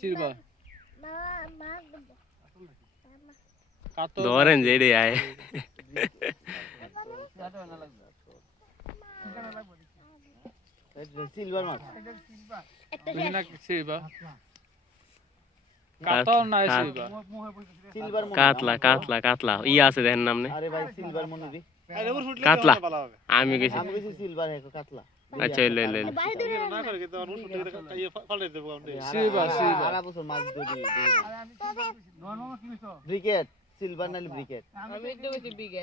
silver ধরেন যেড়ে আয় silver মাছ silver কাতল না সিলভার সিলভার কাতলা কাতলা কাতলা ই আছে দেখেন নামনে আরে ভাই সিলভার মনুবি কাতলা আমি গেছি সিলভার হে কাতলা আচ্ছা লে লে সিলভার সিলভার আরা বছর মাছ ধরি ব্রিকেট সিলভার নালি ব্রিকেট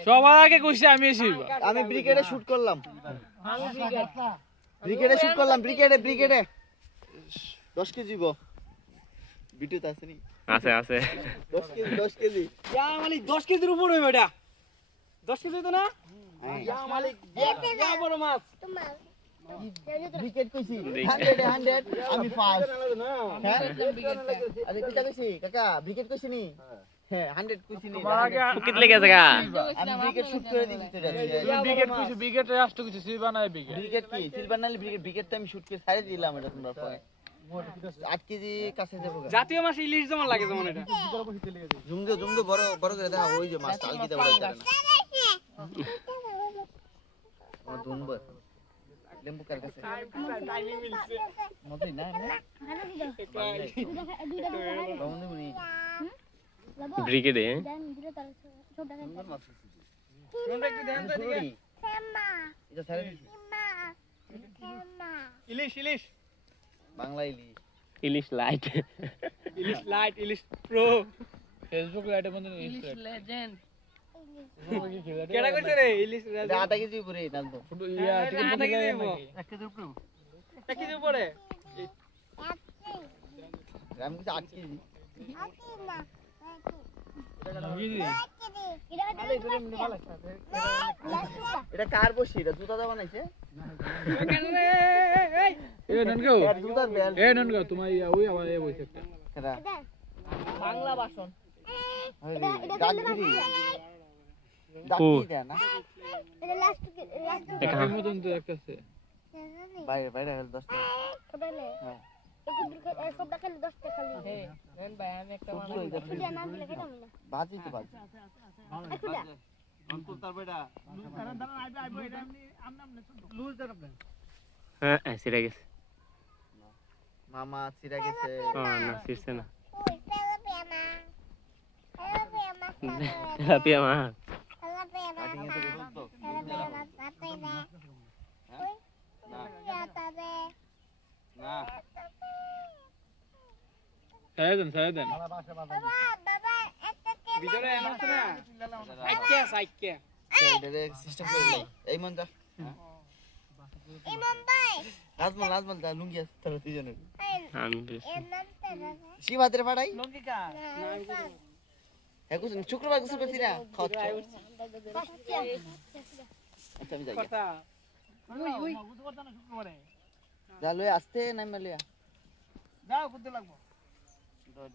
সবার আগে কইছি আমি সিলভার আমি ব্রিকেটে শুট করলাম ব্রিকেটে শুট করলাম ব্রিকেটে 10 কেজি গো ভিডিওতে আছে নি আছে আছে 10 কেজি ইয়া মালিক 10 কেজির উপর হইবে এটা 10 কেজি তো না ইয়া মালিক ইয়া বড় মাছ ব্রিকেট কইছি 100 আমি ফার্স্ট হ্যাঁ আরে কিটা কইছি কাকা ব্রিকেট কইছি নি হ্যাঁ 100 কইছি নি কিতলে গেছে গা আমি ব্রিকেট শুট করে দিছি তো ব্রিগেড কইছি ব্রিগেড রাষ্ট্র কইছি সিলভার না ব্রিগেড ব্রিকেট কি সিলভার নালি ব্রিকেটটা আমি শুট করে ছাড়ে দিলাম এটা তোমরা পরে 8 কেজি কাছে দেবো জাতীয় মাছ ইলিশ যেমন লাগে যেমন এটা জুমদো বড় বড় করে দেখা ওই যে মাছ আলগিতে বড় করে না ও দুনবো লেম্বু কার কাছে মতই না বন্ধু বলি ব্রিগেডে কোনটা একটু ধ্যান দাও দিকে এটা ছাড়ে ইলিশ ইলিশ বাংলা ইলিশ ইলিশ লাইট ইলিশ প্রো ফেসবুক লাইটে বন্ধ ইলিশ লেজেন্ড কেডা কইছে রে ইলিশ এটা 8 কেজি উপরে নালতো ফুটো ইয়া ঠিক আছে 1 কেজি দেবো 1 কেজি উপরে 1 কেজি উপরে আমি কিছু 8 কেজি এটা কার বসি এটা জুতা দা বানাইছে এ ননগো জুতার বেল এ ননগো তোমার ইয়া ওই আবার এ বইছে একটা এটা বাংলা ভাষণ ডাকগিরি ডাকগিরি দেয় না দেখা এর মতন তো একটা আছে বাইরে বাইরে 10 টাকা হ্যাঁ হ্যাঁ নেন ভাই আমি একটা বাজি তো বাজি হ্যাঁ সিরা গেছে মামা চিরা গেছে না সিরছে না তেলাপিয়া মাছ সাইদেন ভিতরে এমন না সাইকে এটা সিস্টেম করে লাই এই মন যা লাজমল যা লুঙ্গি আছে তোর তিনজনের আমি শিবাদের পাড়াই লঙ্কি কা এখন শুক্রবার গোসল করছি না খাওয়া আচ্ছা আমি যাই কথা ওই যা লই আসতে নাই মালিয়া যাও করতে লাগবো দাও